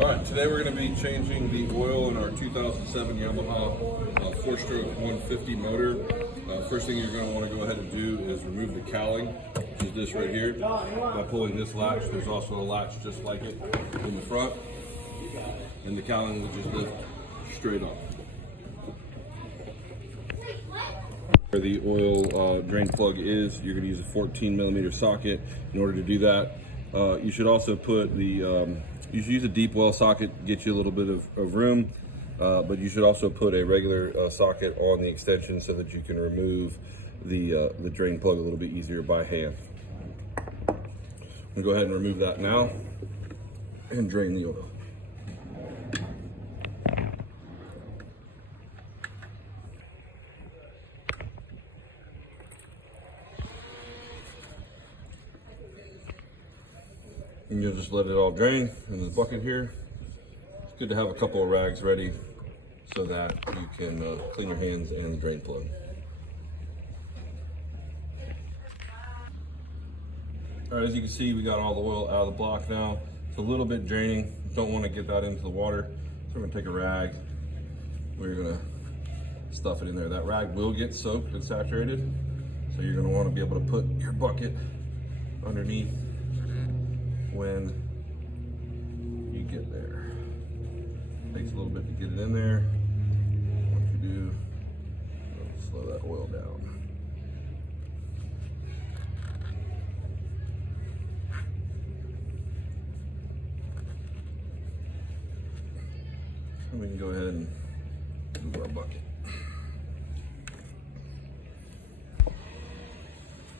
All right, today we're going to be changing the oil in our 2007 Yamaha four-stroke 150 motor. First thing you're going to want to go ahead and do is remove the cowling, which is this right here. By pulling this latch, there's also a latch just like it in the front, and the cowling will just lift straight off. Where the oil drain plug is, you're going to use a 14 millimeter socket in order to do that. You should also put the you should use a deep well socket, get you a little bit of room, but you should also put a regular socket on the extension so that you can remove the drain plug a little bit easier by hand. I'm gonna go ahead and remove that now and drain the oil. And you'll just let it all drain in the bucket here. It's good to have a couple of rags ready so that you can clean your hands and the drain plug. All right, as you can see, we got all the oil out of the block now. It's a little bit draining. Don't want to get that into the water. So we're gonna take a rag. We're gonna stuff it in there. That rag will get soaked and saturated. So you're gonna want to be able to put your bucket underneath when you get there. Takes a little bit to get it in there. Once you do, slow that oil down. And we can go ahead and move our bucket.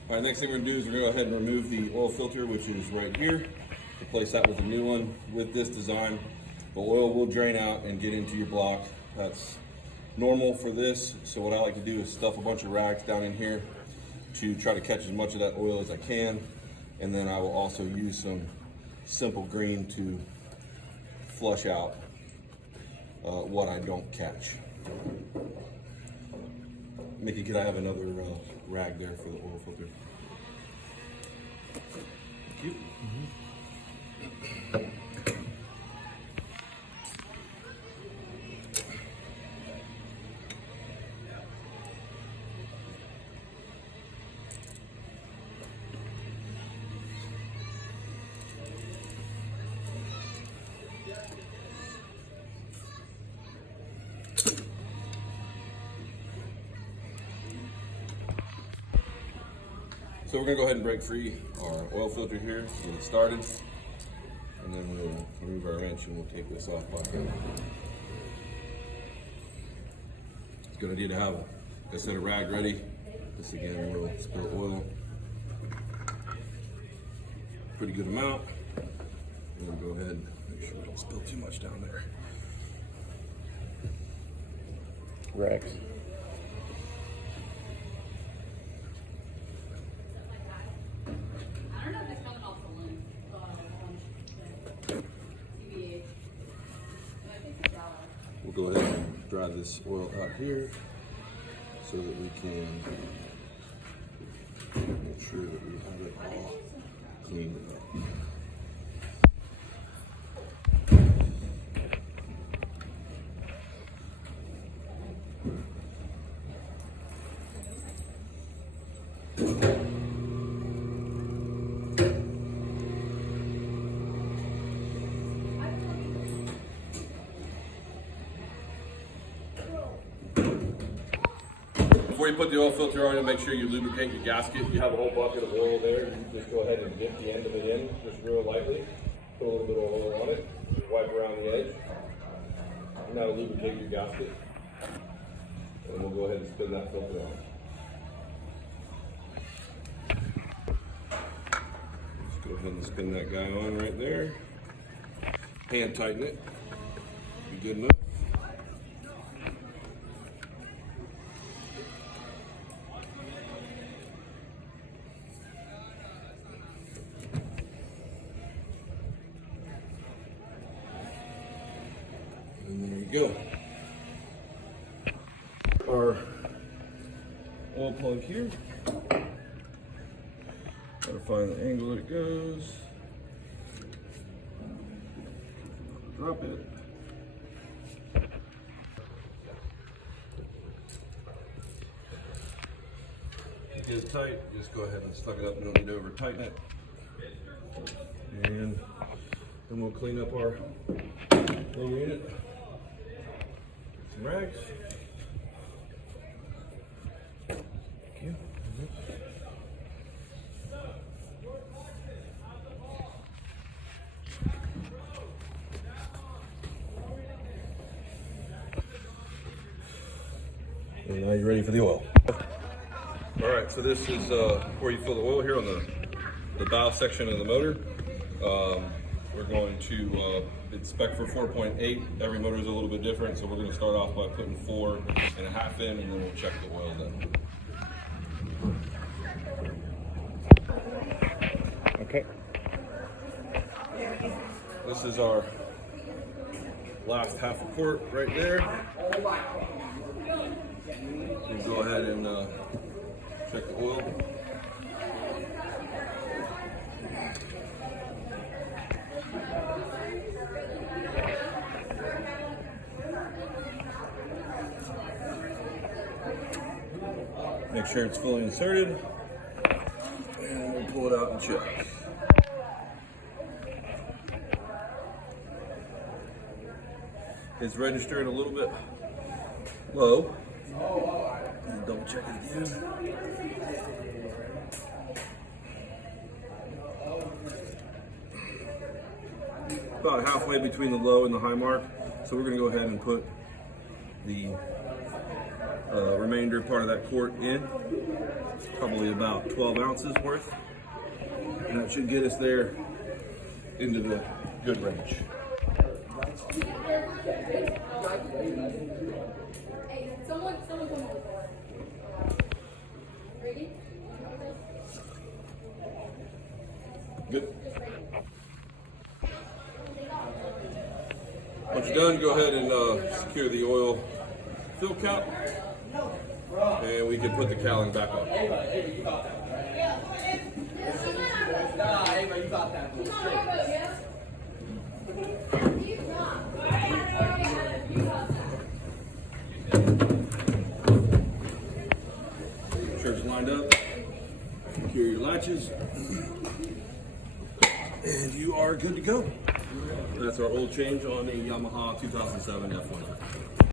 All right, next thing we're gonna do is we're gonna go ahead and remove the oil filter, which is right here. Replace that with a new one. With this design, the oil will drain out and get into your block. That's normal for this. So what I like to do is stuff a bunch of rags down in here to try to catch as much of that oil as I can. And then I will also use some simple green to flush out what I don't catch. Mickey, could I have another rag there for the oil filter? Thank you. So we're gonna go ahead and break free our oil filter here to get it started. And then we'll remove our wrench and we'll take this off by hand. It's a good idea to have, like I said, a rag ready. This again will spill oil. Pretty good amount. And then go ahead and make sure we don't spill too much down there. Rags. We'll go ahead and dry this oil out here so that we can make sure that we have it all cleaned up. Before you put the oil filter on, make sure you lubricate your gasket. You have a whole bucket of oil there. You just go ahead and dip the end of it in just real lightly. Put a little bit of oil on it. Just wipe around the edge. Now lubricate your gasket. And we'll go ahead and spin that filter on. Just go ahead and spin that guy on right there. Hand tighten it. Be good enough. And there you go. Our oil plug here. Gotta find the angle that it goes. drop it. It is tight, just go ahead and snug it up. You don't need to over tighten it. And then we'll clean up our little unit. Some rags. Thank you. And now you're ready for the oil. All right, so this is where you fill the oil here on the bow section of the motor. We're going to, it's spec for 4.8. Every motor is a little bit different, so we're going to start off by putting 4.5 in, and then we'll check the oil then. Okay. This is our last half a quart right there. We'll go ahead and check the oil. Make sure it's fully inserted, and we'll pull it out and check. It's registered a little bit low. And double check it again. About halfway between the low and the high mark. So we're going to go ahead and put the remainder part of that quart in, probably about 12 ounces worth, and that should get us there into the good range. Hey, someone come over. Ready? Good. Once you're done, go ahead and secure the oil fill cap, and we can put the cowling back on. Make sure it's lined up. Secure your latches, and you are good to go. That's our oil change on a Yamaha 2007 F100.